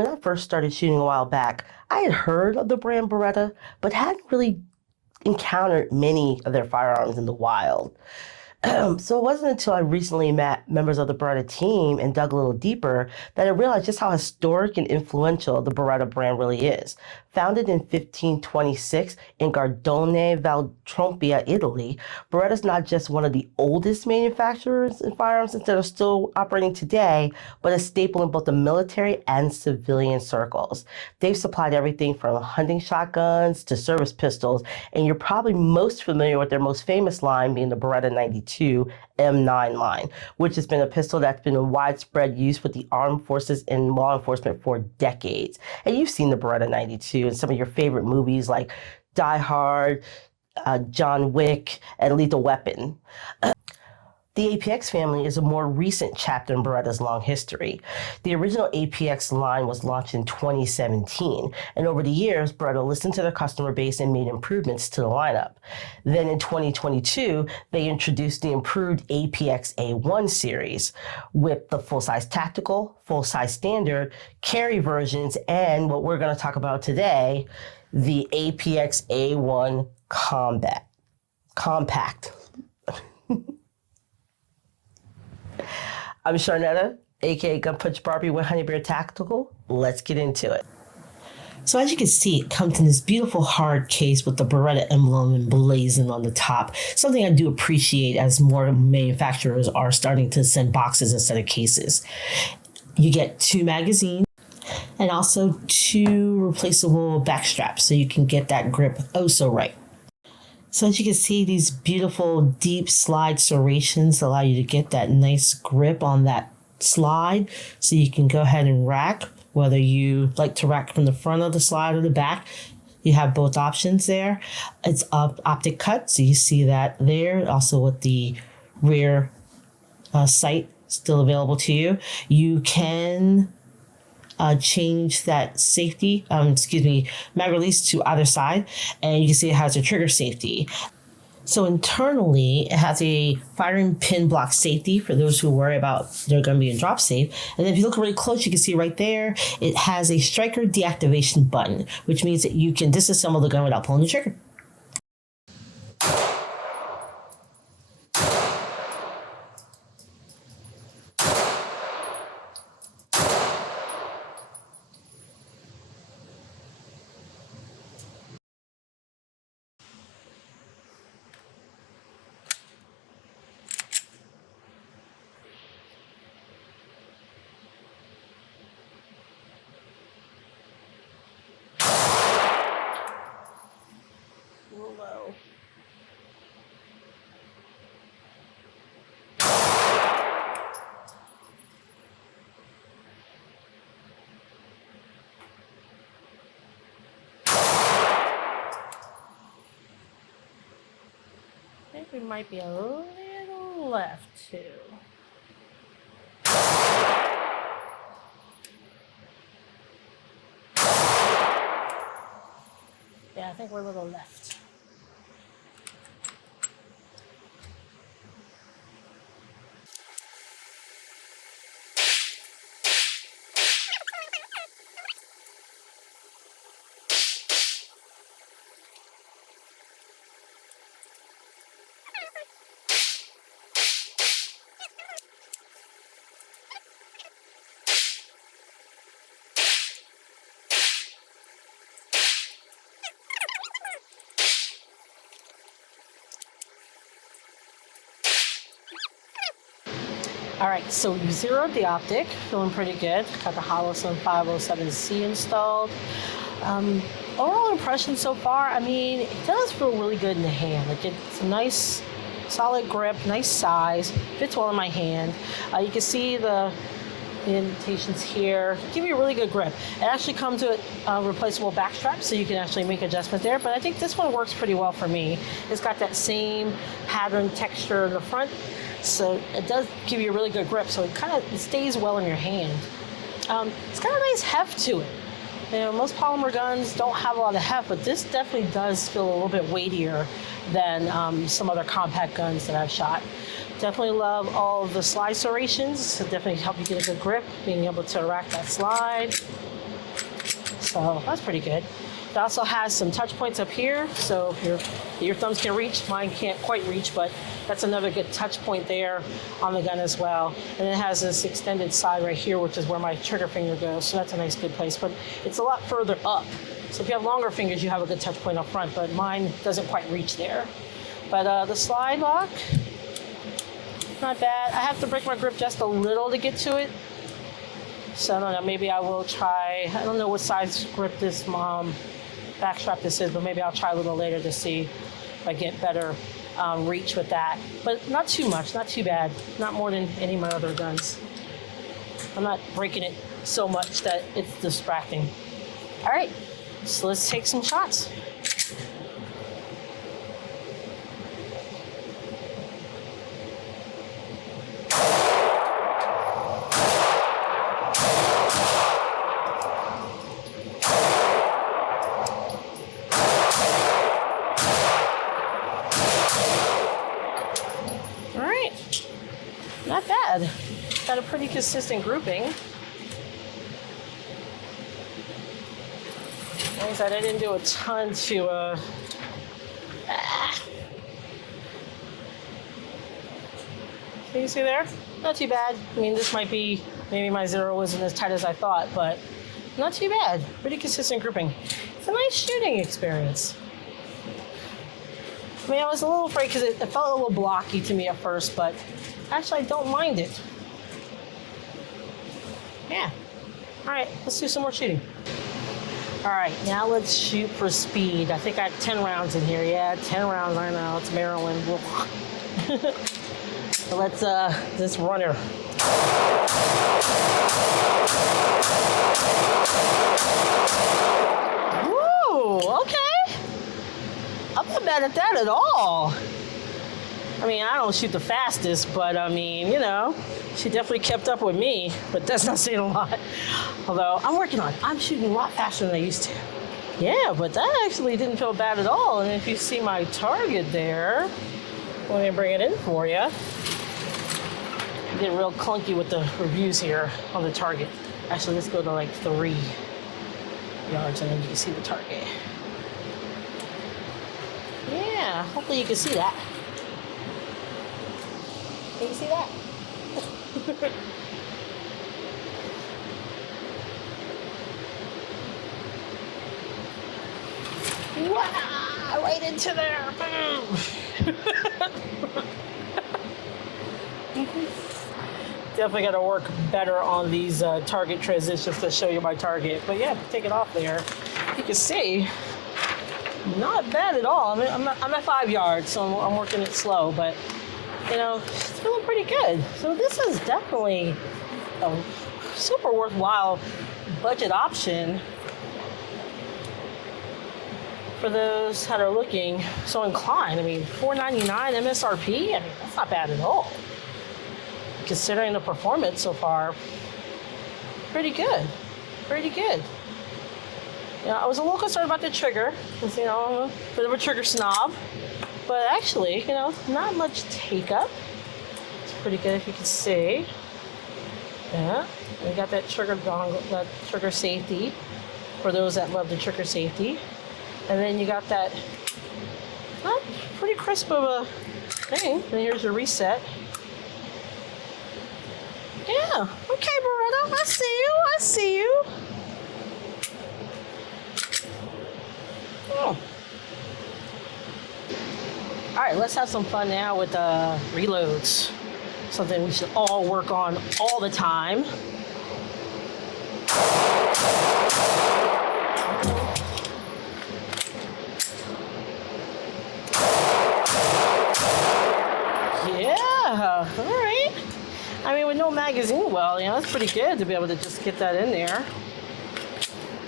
When I first started shooting a while back, I had heard of the brand Beretta, but hadn't really encountered many of their firearms in the wild. So it wasn't until I recently met members of the Beretta team and dug a little deeper that I realized just how historic and influential the Beretta brand really is. Founded in 1526 in Gardone Valtrompia, Italy, Beretta is not just one of the oldest manufacturers in firearms that are still operating today, but a staple in both the military and civilian circles. They've supplied everything from hunting shotguns to service pistols, and you're probably most familiar with their most famous line being the Beretta 92 M9 line, which has been a pistol that's been in widespread use with the armed forces and law enforcement for decades. And you've seen the Beretta 92 in some of your favorite movies like Die Hard, John Wick, and Lethal Weapon. The APX family is a more recent chapter in Beretta's long history. The original APX line was launched in 2017, and over the years, Beretta listened to their customer base and made improvements to the lineup. Then in 2022, they introduced the improved APX A1 series with the full-size tactical, full-size standard, carry versions, and what we're going to talk about today, the APX A1 Compact. I'm Sharnetta, aka Gun Punch Barbie with Honey Bear Tactical. Let's get into it. So as you can see, it comes in this beautiful hard case with the Beretta emblem emblazoned on the top. Something I do appreciate as more manufacturers are starting to send boxes instead of cases. You get 2 magazines and also 2 replaceable back straps so you can get that grip oh so right. So as you can see, these beautiful deep slide serrations allow you to get that nice grip on that slide so you can go ahead and rack, whether you like to rack from the front of the slide or the back. You have both options there. It's optic cut, so you see that there. Also with the rear sight still available to you. You can change that safety, mag release to either side, and you can see it has a trigger safety. So internally, it has a firing pin block safety for those who worry about they're going to be in drop safe. And then if you look really close, you can see right there, it has a striker deactivation button, which means that you can disassemble the gun without pulling the trigger. Low. I think we might be a little left too. Yeah, I think we're a little left. All right, so we zeroed the optic, feeling pretty good. Got the Holosun 507C installed. Overall impression so far, I mean, it does feel really good in the hand. Like it's a nice, solid grip, nice size, fits well in my hand. You can see the indentations here, give you a really good grip. It actually comes with a replaceable back strap, so you can actually make adjustment there, but I think this one works pretty well for me. It's got that same pattern texture in the front, so it does give you a really good grip, so it stays well in your hand. It's got a nice heft to it. You know, most polymer guns don't have a lot of heft, but this definitely does feel a little bit weightier than some other compact guns that I've shot. Definitely love all of the slide serrations. It definitely help you get a good grip, being able to rack that slide. So that's pretty good. It also has some touch points up here, so if your thumbs can reach, mine can't quite reach, but that's another good touch point there on the gun as well. And it has this extended side right here, which is where my trigger finger goes, so that's a nice good place, but it's a lot further up. So if you have longer fingers, you have a good touch point up front, but mine doesn't quite reach there. But the slide lock, not bad. I have to break my grip just a little to get to it. So I don't know, maybe I will try, I don't know what size grip this back strap this is, but maybe I'll try a little later to see if I get better reach with that. But not too much, not too bad. Not more than any of my other guns. I'm not breaking it so much that it's distracting. All right, so let's take some shots. Not bad. Got a pretty consistent grouping. Like I said, I didn't do a ton to Can you see there? Not too bad. I mean, this might be, maybe my zero wasn't as tight as I thought, but not too bad. Pretty consistent grouping. It's a nice shooting experience. I mean, I was a little afraid because it felt a little blocky to me at first, but actually I don't mind it. Yeah. All right, let's do some more shooting. All right, now let's shoot for speed. I think I have 10 rounds in here. Yeah, 10 rounds, I know, it's Maryland. So let's, this runner. Woo, okay. I'm not bad at that at all. I mean, I don't shoot the fastest, but I mean, you know, she definitely kept up with me, but that's not saying a lot. Although I'm shooting a lot faster than I used to. Yeah, but that actually didn't feel bad at all. And if you see my target there, let me bring it in for you. Get real clunky with the reviews here on the target. Actually, let's go to like 3 yards and then you can see the target. Yeah, hopefully you can see that. Can you see that? Wow, right into there. Boom. Definitely got to work better on these target transitions to show you my target. But yeah, take it off there. You can see, not bad at all. I mean, I'm at 5 yards, so I'm working it slow, but you know, it's feeling pretty good. So this is definitely a super worthwhile budget option for those that are looking so inclined. I mean, $4.99 MSRP, I mean, that's not bad at all. Considering the performance so far, pretty good, pretty good. You know, I was a little concerned about the trigger, because, you know, I'm a bit of a trigger snob, but actually, you know, not much take up. It's pretty good if you can see. Yeah, we got that trigger dongle, that trigger safety, for those that love the trigger safety. And then you got that, pretty crisp of a thing. And here's your reset. Yeah, okay, Beretta, I see you. Oh. All right, let's have some fun now with reloads. Something we should all work on all the time. Yeah, all right. I mean, with no magazine well, you know, it's pretty good to be able to just get that in there.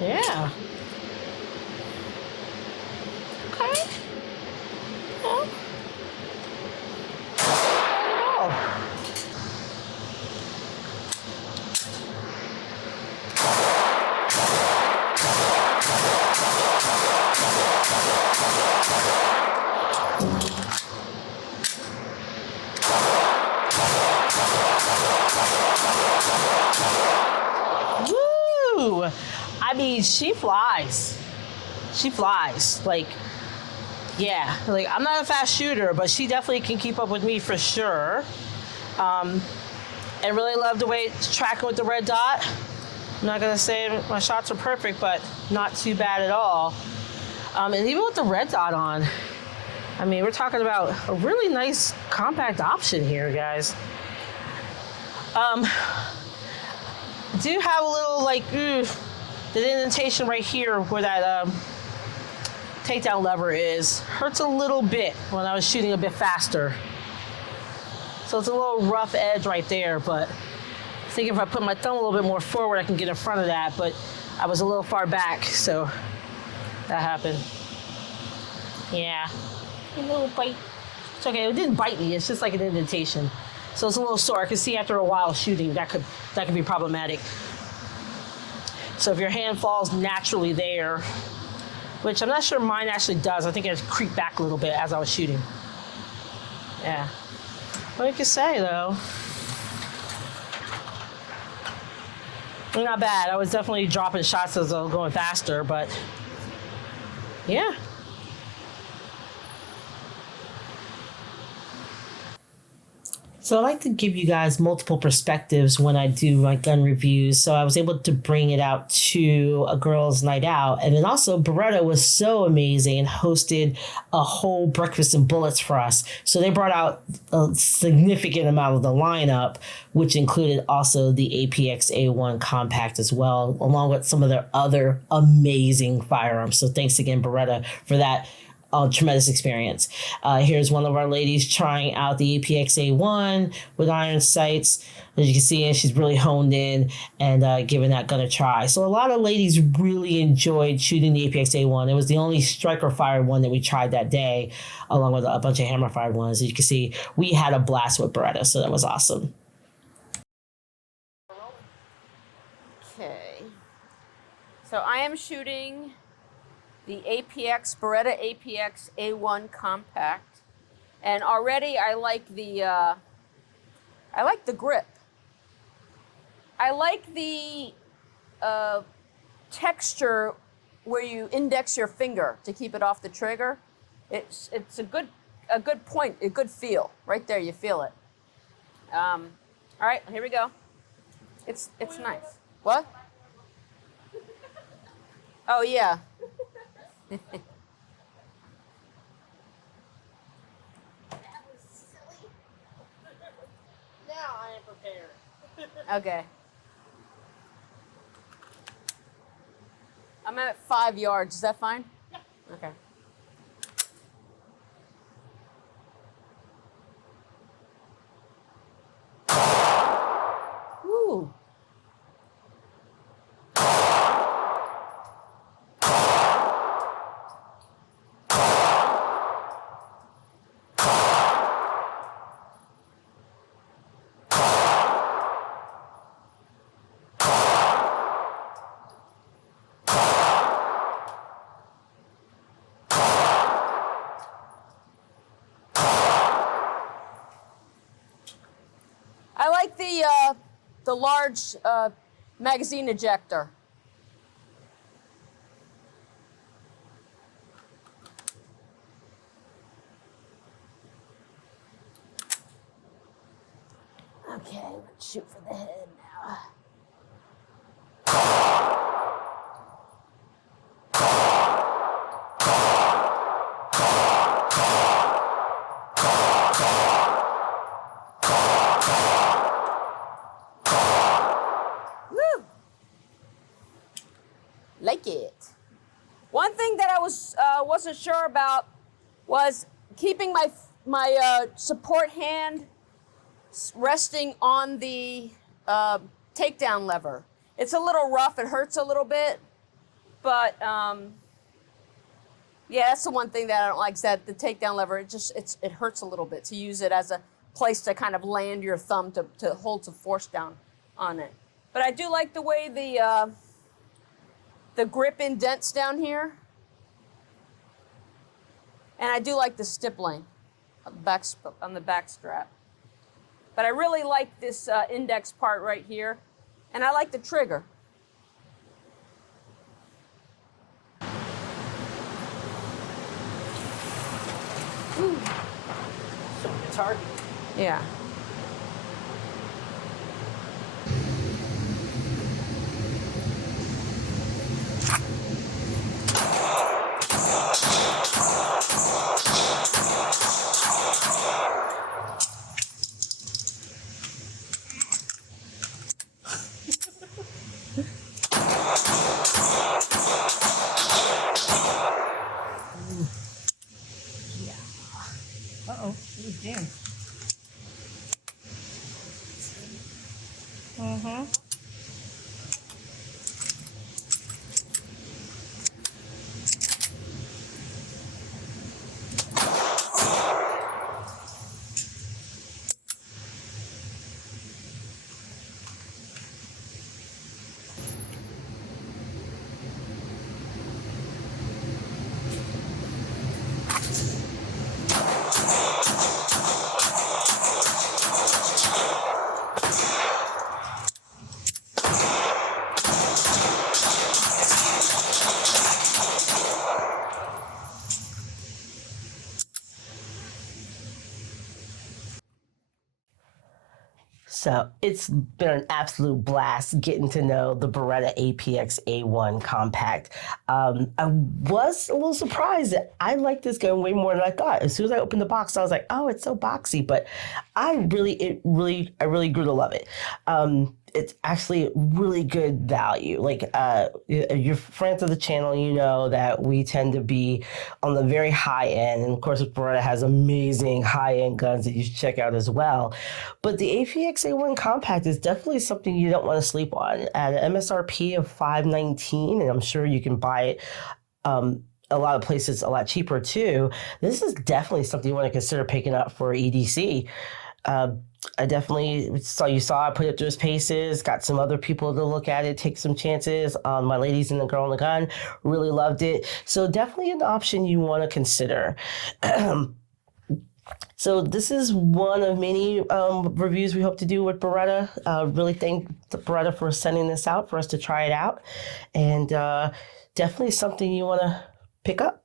Yeah. Okay. Well. Oh. I mean, she flies. She flies. Like, yeah. Like, I'm not a fast shooter, but she definitely can keep up with me for sure. And really love the way it's tracking with the red dot. I'm not gonna say my shots are perfect, but not too bad at all. And even with the red dot on, I mean, we're talking about a really nice compact option here, guys. Do have a little like, the indentation right here where that takedown lever is. Hurts a little bit when I was shooting a bit faster. So it's a little rough edge right there, but I think if I put my thumb a little bit more forward, I can get in front of that, but I was a little far back, so that happened. Yeah, a little bite. It's okay, it didn't bite me, it's just like an indentation. So it's a little sore. I can see after a while shooting, that could be problematic. So if your hand falls naturally there, which I'm not sure mine actually does, I think it creeped back a little bit as I was shooting. Yeah. What you can say though? Not bad. I was definitely dropping shots as I was going faster, but yeah. So I like to give you guys multiple perspectives when I do my gun reviews. So I was able to bring it out to a girls' night out. And then also Beretta was so amazing and hosted a whole breakfast and bullets for us. So they brought out a significant amount of the lineup, which included also the APX A1 Compact as well, along with some of their other amazing firearms. So thanks again, Beretta, for that tremendous experience. Here's one of our ladies trying out the APX A1 with iron sights. As you can see, she's really honed in and giving that gun a try. So a lot of ladies really enjoyed shooting the APX A1. It was the only striker fired one that we tried that day, along with a bunch of hammer fired ones. As you can see, we had a blast with Beretta, so that was awesome. Okay. So I am shooting the Beretta APX A1 Compact, and already I like the grip. I like the texture where you index your finger to keep it off the trigger. It's a good point, a good feel. Right there, you feel it. All right, here we go. It's nice. What? Oh yeah. Now I am prepared. Okay. I'm at 5 yards. Is that fine? Yeah. Okay. Woo. I like the large magazine ejector. Okay, let's shoot for the head now. Woo! Like it. One thing that I wasn't sure about was keeping my support hand resting on the takedown lever. It's a little rough. It hurts a little bit, but yeah, that's the one thing that I don't like. Is that the takedown lever? It hurts a little bit to use it as a place to kind of land your thumb to hold some force down on it. But I do like the way the grip indents down here, and I do like the stippling on the back strap. But I really like this index part right here, and I like the trigger. So it's hard. Yeah. Uh-oh, it was jammed. Mm-hmm. So it's been an absolute blast getting to know the Beretta APX A1 Compact. I was a little surprised that I like this gun way more than I thought. As soon as I opened the box, I was like, "Oh, it's so boxy," but I really grew to love it. It's actually really good value. Like, if you're friends of the channel, you know that we tend to be on the very high end, and of course, Beretta has amazing high end guns that you should check out as well. But the APX A1 Compact is definitely something you don't want to sleep on. At an MSRP of $519, and I'm sure you can buy it a lot of places a lot cheaper too. This is definitely something you want to consider picking up for EDC. I definitely saw I put it through its paces, got some other people to look at it, take some chances. My ladies and the girl in the gun really loved it. So definitely an option you want to consider. So this is one of many reviews we hope to do with Beretta. Really thank Beretta for sending this out for us to try it out. And definitely something you want to pick up.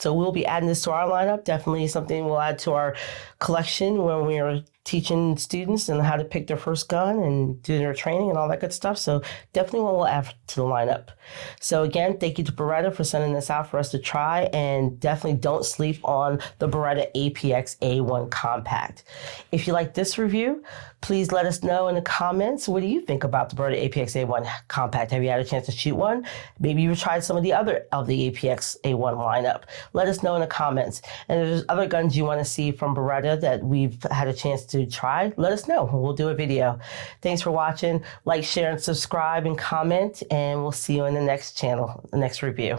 So we'll be adding this to our lineup. Definitely something we'll add to our collection when we are teaching students and how to pick their first gun and do their training and all that good stuff. So definitely one we'll add to the lineup. So again, thank you to Beretta for sending this out for us to try, and definitely don't sleep on the Beretta APX A1 Compact. If you like this review, please let us know in the comments. What do you think about the Beretta APX A1 Compact? Have you had a chance to shoot one? Maybe you've tried some of the other of the APX A1 lineup. Let us know in the comments. And if there's other guns you want to see from Beretta that we've had a chance to try, let us know. We'll do a video. Thanks for watching. Like, share, and subscribe and comment, and we'll see you in the next channel, the next review.